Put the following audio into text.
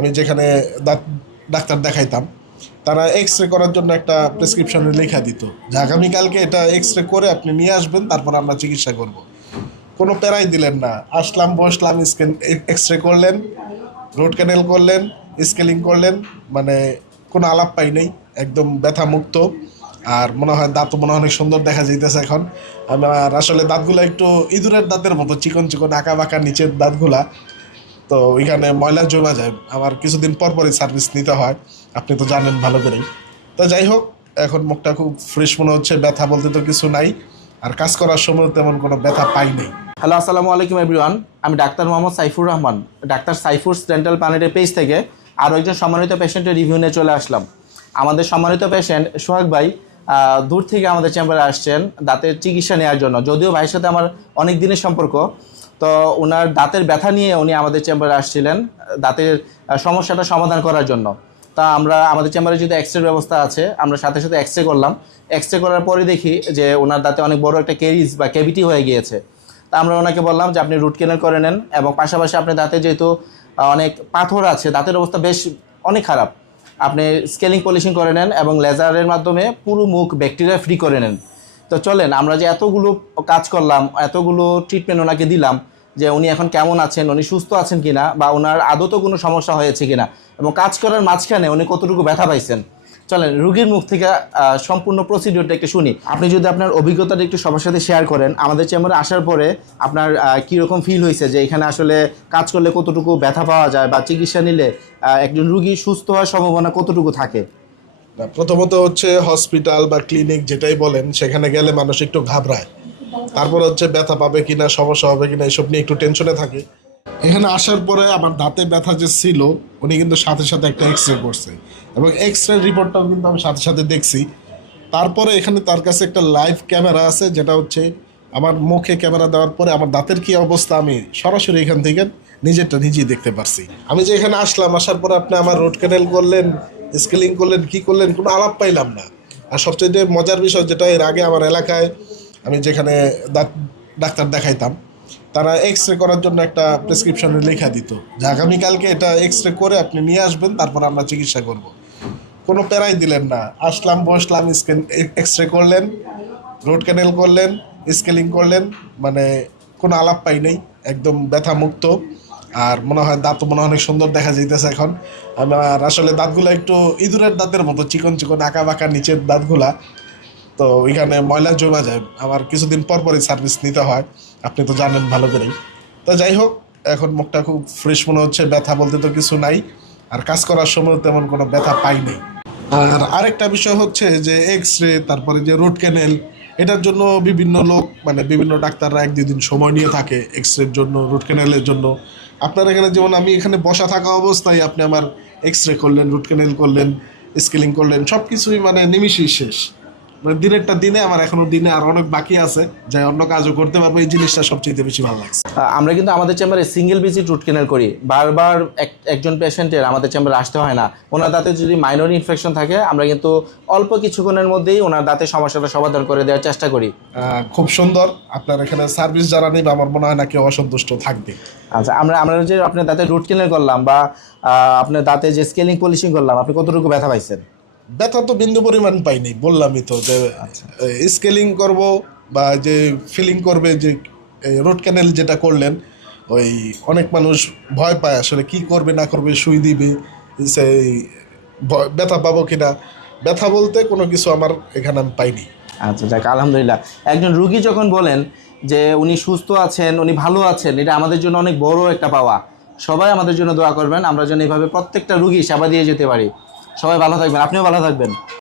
আমি যেখানে দাঁত ডাক্তার দেখাইতাম, তারা এক্স রে করার জন্য একটা প্রেসক্রিপশনে লেখা দিত যে আগামীকালকে এটা এক্স রে করে আপনি নিয়ে আসবেন, তারপর আমরা চিকিৎসা করব। কোনো প্যারাই দিলেন না, আসলাম বসলাম, এক্স রে করলেন, রোড ক্যানেল করলেন, স্কেলিং করলেন, মানে কোনো আলাপ পাই নেই, একদম ব্যথা মুক্ত। আর মনে হয় দাঁতও মনে হয় অনেক সুন্দর দেখা যাইতেছে এখন। আমার আসলে দাঁতগুলো একটু ইঁদুরের দাঁতের মতো চিকন চিকন আঁকা বাঁকা নিচের দাঁতগুলা, তো ওইখানে ময়লা জমা যায়, আমার কিছুদিন পর পরই সার্ভিস নিতে হয়, আপনি তো জানেন ভালো করেই। তো যাই হোক, এখন মুখটা খুব ফ্রেশ মনে হচ্ছে, ব্যথা বলতে তো কিছু নাই, আর কাজ করার সময় তেমন কোনো ব্যথা পাই নাই। হ্যালো, আসসালামু আলাইকুম এভরিওয়ান। আমি doctor Mohammad Saifur Rahman, doctor সাইফুরস dental প্ল্যানেটের page থেকে আরও একজন সম্মানিত পেশেন্টের রিভিউ নিয়ে চলে আসলাম। আমাদের সম্মানিত পেশেন্ট সোহাগ ভাই দূর থেকে আমাদের চেম্বারে আসছেন দাঁতের চিকিৎসা নেওয়ার জন্য। যদিও ভাইয়ের সাথে আমার অনেক দিনের সম্পর্ক, তো ওনার দাঁতের ব্যথা নিয়ে উনি আমাদের চেম্বারে আসছিলেন দাঁতের সমস্যাটা সমাধান করার জন্য। তা আমরা আমাদের চেম্বারে যদি এক্সরের ব্যবস্থা আছে, আমরা সাথে সাথে এক্সরে করলাম। এক্সরে করার পরে দেখি যে ওনার দাঁতে অনেক বড় একটা কেরিজ বা ক্যাভিটি হয়ে গিয়েছে। তা আমরা ওনাকে বললাম যে আপনি রুট ক্যানেল করে নেন, এবং পাশাপাশি আপনার দাঁতে যেহেতু অনেক পাথর আছে, দাঁতের অবস্থা বেশ অনেক খারাপ, আপনি স্কেলিং পলিশিং করে নেন এবং লেজারের মাধ্যমে পুরো মুখ ব্যাকটেরিয়া ফ্রি করে নেন। তো চলেন, আমরা যে এতগুলো কাজ করলাম, এতগুলো ট্রিটমেন্ট ওনাকে দিলাম, যে উনি এখন কেমন আছেন, উনি সুস্থ আছেন কিনা, বা ওনার আদতও কোনো সমস্যা হয়েছে কিনা, এবং কাজ করার মাঝখানে উনি কতটুকু ব্যথা পাইছেন। চলেন রুগীর মুখ থেকে সম্পূর্ণ প্রসিডিওরটা একটু শুনি। আপনি যদি আপনার অভিজ্ঞতাটা একটু সবার সাথে শেয়ার করেন, আমাদের চেম্বারে আসার পরে আপনার কীরকম ফিল হয়েছে, যে এখানে আসলে কাজ করলে কতটুকু ব্যথা পাওয়া যায়, বা চিকিৎসা নিলে একজন রুগী সুস্থ হওয়ার সম্ভাবনা কতটুকু থাকে। প্রথমত হচ্ছে হসপিটাল বা ক্লিনিক যেটাই বলেন, সেখানে গেলে মানুষ একটু ঘাবড়ায়, তারপর হচ্ছে ব্যথা পাবে কিনা, সমস্যা হবে কিনা, এইসব নিয়ে একটু টেনশনে থাকে। এখানে আসার পরে আমার দাঁতে ব্যথা যে ছিল, উনি কিন্তু সাথে সাথে একটা এক্স রে করছে, এবং এক্স রে রিপোর্টটাও কিন্তু আমি সাথে সাথে দেখছি। তারপরে এখানে তার কাছে একটা লাইভ ক্যামেরা আছে, যেটা হচ্ছে আমার মুখে ক্যামেরা দেওয়ার পরে আমার দাঁতের কি অবস্থা আমি সরাসরি এখান থেকে নিজেরটা নিজেই দেখতে পারছি। আমি যে এখানে আসলাম, আসার পরে আপনি আমার রোড ক্যানেল করলেন, স্কেলিং করলেন, কি করলেন, কোনো আলাপ পাইলাম না। আর সবচেয়ে মজার বিষয় যেটা, এর আগে আমার এলাকায় আমি যেখানে দাঁত ডাক্তার দেখাইতাম, তারা এক্স রে করার জন্য একটা প্রেসক্রিপশনে লেখা দিত যে আগামীকালকে এটা এক্স রে করে আপনি নিয়ে আসবেন, তারপর আমরা চিকিৎসা করব। কোনো প্যারাই দিলেন না, আসলাম বসলাম, এক্স রে করলেন, রোড ক্যানেল করলেন, স্কেলিং করলেন, মানে কোনো আলাপ পাই নেই, একদম ব্যথা মুক্ত। আর মনে হয় দাঁতও মনে হয় অনেক সুন্দর দেখা যাইতেছে এখন। আমার আসলে দাঁতগুলো একটু ইঁদুরের দাঁতের মতো চিকন চিকন আঁকা বাঁকা নিচের দাঁতগুলা, তো ওইখানে ময়লা জমা যায়, আমার কিছুদিন পর পরই সার্ভিস নিতে হয়, আপনি তো জানেন ভালো করেই। তো যাই হোক, এখন মুখটা খুব ফ্রেশ মনে হচ্ছে, ব্যথা বলতে তো কিছু নাই, আর কাজ করার সময় তেমন কোনো ব্যথা পাই নাই। আর আরেকটা বিষয় হচ্ছে যে এক্স রে, তারপরে যে রুট ক্যানেল, এটার জন্য বিভিন্ন লোক, মানে বিভিন্ন ডাক্তাররা 1-2 দিন সময় নিয়ে থাকে এক্স রের জন্য, রুট ক্যানেলের জন্য। আপনার এখানে যেমন আমি এখানে বসা থাকা অবস্থায় আপনি আমার এক্স রে করলেন, রুট ক্যানেল করলেন, স্কেলিং করলেন, সব কিছুই মানে নিমিষেই শেষ। মানে দিনেরটা দিনে, আমার এখনো দিনে আর অনেক বাকি আছে, যাই অন্য কাজও করতে পারবো, এই জিনিসটা সবচেয়ে বেশি ভালো লাগছে। আমরা কিন্তু আমাদের চেম্বারে সিঙ্গেল ভিজিট রুট ক্যানেল করি, বারবার একজন পেশেন্টের আমাদের চেম্বারে আসতে হয় না। ওনার দাঁতে যদি মাইনর ইনফেকশন থাকে, আমরা কিন্তু অল্প কিছুক্ষণের মধ্যেই ওনার দাঁতের সমস্যাটা সমাধান করে দেওয়ার চেষ্টা করি। খুব সুন্দর, আপনার এখানে সার্ভিস যারা নেবে আমার মনে হয় না কেউ অসন্তুষ্ট থাকবে। আচ্ছা, আমরা যে আপনার দাঁতে রুট ক্যানেল করলাম, বা আপনার দাঁতে যে স্কেলিং পলিশিং করলাম, আপনি কতটুকু ব্যথা পাইছেন? ব্যথা তো বিন্দু পরিমাণ পাইনি, বললামই তো যে স্কেলিং করব বা যে ফিলিং করবে, যে রোড ক্যানেল যেটা করলেন, ওই অনেক মানুষ ভয় পায় আসলে কি করবে না করবে, সুই দিবে, সেই ব্যথা পাবো কিনা। ব্যথা বলতে কোনো কিছু আমার এখানে আমি পাইনি। আচ্ছা, যাক আলহামদুলিল্লাহ। একজন রুগী যখন বলেন যে উনি সুস্থ আছেন, উনি ভালো আছেন, এটা আমাদের জন্য অনেক বড় একটা পাওয়া। সবাই আমাদের জন্য দোয়া করবেন, আমরা যেন এইভাবে প্রত্যেকটা রুগী সেবা দিয়ে যেতে পারি। সবাই ভালো থাকবেন, আপনিও ভালো থাকবেন।